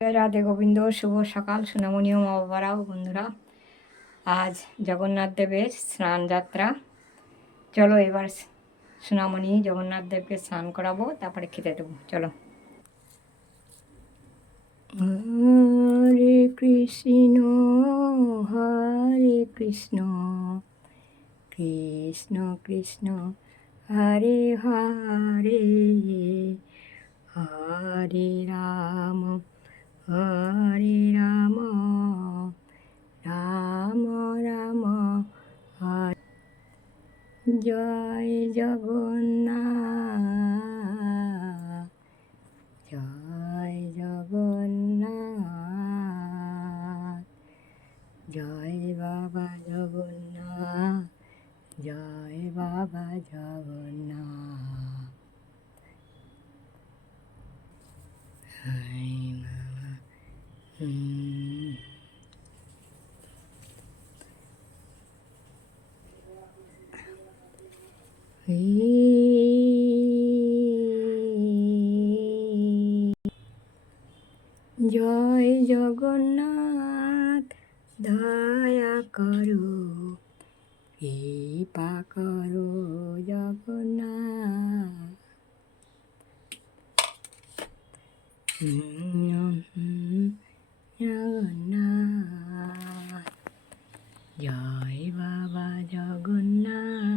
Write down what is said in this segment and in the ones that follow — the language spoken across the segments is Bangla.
রাধে গোবিন্দ, শুভ সকাল সুনামনীয় মা বাবারাও, বন্ধুরা। আজ জগন্নাথ দেবের স্নান যাত্রা। চলো এবার সুনামণি জগন্নাথ দেবকে স্নান করাবো, তারপরে খেতে দেবো। চলো। হরে কৃষ্ণ হরে কৃষ্ণ কৃষ্ণ কৃষ্ণ, হরে হরে হরে রাম। হরে রাম রাম রাম, হরে। জয় জগন্নাথ জয় জগন্নাথ। জয় বাবা জগন্নাথ, জয় বাবা জগন্নাথ। হুম জয় জগন্নাথ দয়া করো। কৃপা করো জগন্নাথ। জয় বাবা জগন্নাথ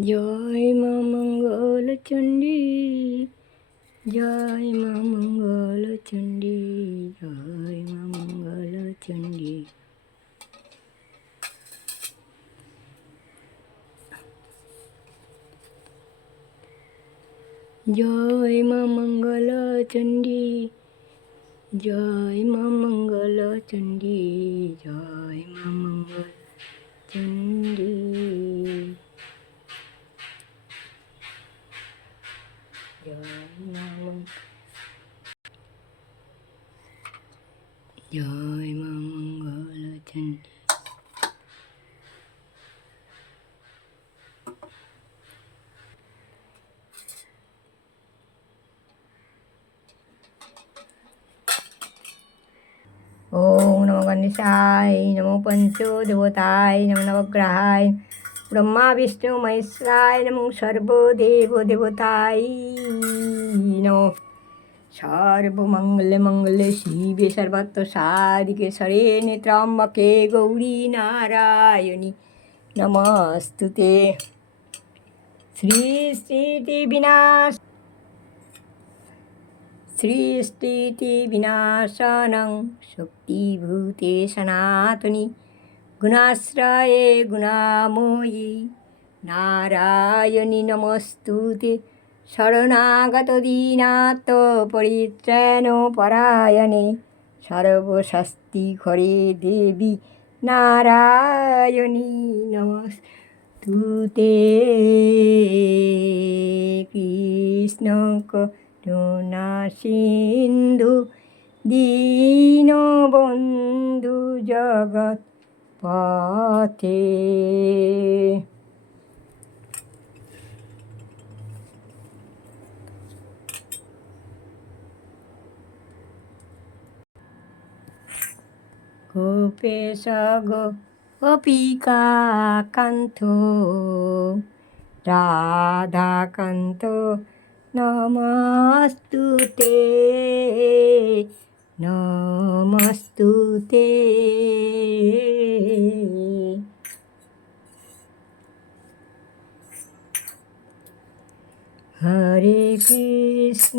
জয় মা মঙ্গল চণ্ডী জয় মা মঙ্গল চণ্ডী জয় মা মঙ্গল চণ্ডী জয় মা মঙ্গল চণ্ডী জয় মা মঙ্গল চণ্ডী জয় মা মঙ্গল চণ্ডী Jai Mangala Chandra ઓમ નમો ગણેશાય નમો પંચો દેવતાય નમો નવગ્રહાય બ્રહ્મા વિષ્ણુ મહેશ્વરાય નમો સર્વો દેવો દેવતાય નમો সর্বমঙ্গলমঙ্গলে, শিবে সর্বত্র সারিকে সরে নেত্রাম্বকে গৌরী নারায়ণী। নমস্তুতে। শ্রী স্মৃতি বিনাশ। শ্রীস্মৃতি বিনাশনং শক্তিভূতে সনাতনী। গুণাশ্রয়ে গুণাময়ী। নারায়ণী নমস্তুতে। শরণাগত দীনাত্ম পরিত্রাণ পরায়ণে সর্বশাস্তি ঘরে দেবী নারায়ণী নমস তুতে কৃষ্ণ করুণা সিন্ধু দীনবন্ধু জগৎ পথে গোপেশ গো গোপিকা কান্ত। রাধাকান্ত নমস্তুতে নমস্তুতে। হরে কৃষ্ণ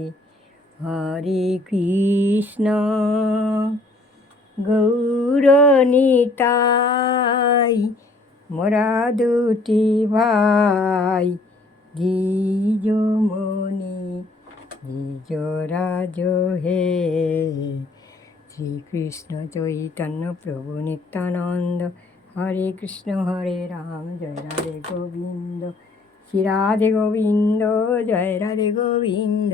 হরে কৃষ্ণ। গৌরনিতাই মোরা দুটি ভাই, দ্বিজ মনি, দ্বিজ রাজ হে। শ্রীকৃষ্ণ চৈতন্য প্রভু নিত্যানন্দ, হরে কৃষ্ণ, হরে রাম, জয় রাধে গোবিন্দ। শ্রী রাধে গোবিন্দ, জয় রাধে গোবিন্দ।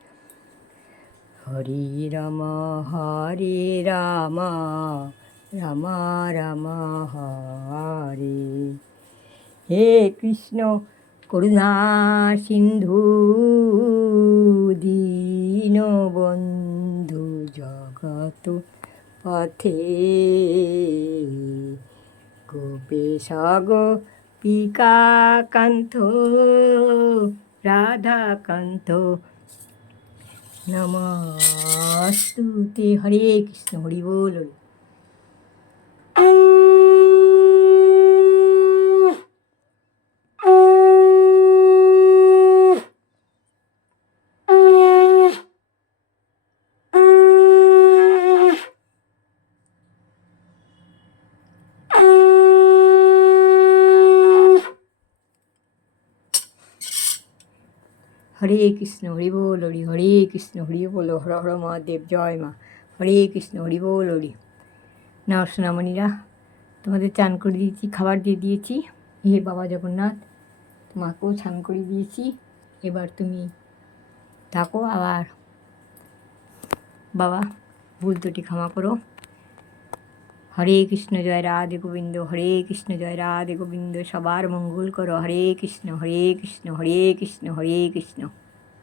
হরে রাম হরে রাম রাম রাম, হরে। হে কৃষ্ণ করুণা সিন্ধু, দীন বন্ধু জগত পথে। গোপেশ গো পিকাকান্ত, রাধাকান্ত নমস্তুতে হরে কৃষ্ণ হরি বল হরি কৃষ্ণ হরি বল হরি, হরে কৃষ্ণ হরি বল, হর হর মহাদেব, জয় মা। হরে কৃষ্ণ হরি বল হরি। না সোনামণিরা, তোমাদের চান করে দিয়েছি, খাবার দিয়ে দিয়েছি। হে বাবা জগন্নাথ, তোমাকেও চান করে দিয়েছি। এবার তুমি থাকো আবার। বাবা, ভুল ত্রুটি ক্ষমা করো। হরে কৃষ্ণ জয় রাধে গোবিন্দ, হরে কৃষ্ণ জয় রাধে গোবিন্দ, সবার মঙ্গল করো, হরে কৃষ্ণ হরে কৃষ্ণ হরে কৃষ্ণ হরে কৃষ্ণ।